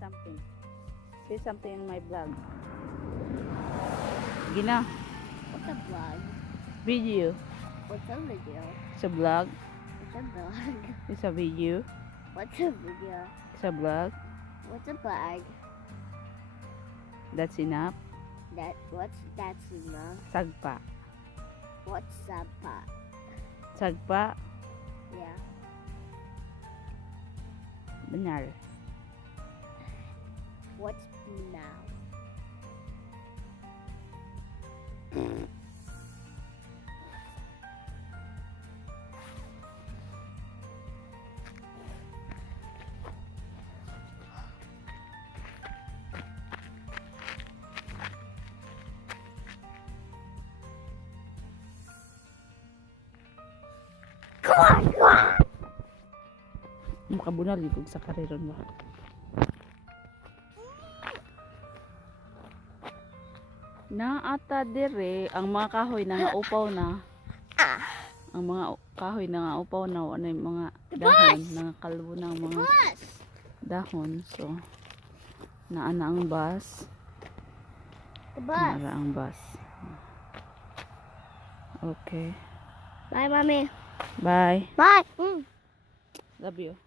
something. Say something in my vlog. Gina. What's a vlog? Video. What's a video? It's a vlog. What's a vlog? It's a video. What's a video? It's a vlog. What's a vlog? That's enough. That's enough? Sagpa. What's sapa? Sagpa. Yeah. Benar. What's now? Makabunal ligog sa kariron ba. Naata dire ang mga kahoy na nga upaw na. Ang mga kahoy na nga upaw na wala yung mga dahon, nangakalbo na ang mga dahon. So naana ang bus. The bus. Naara ang bus. Okay. Bye, mommy. Bye. Bye. Love you.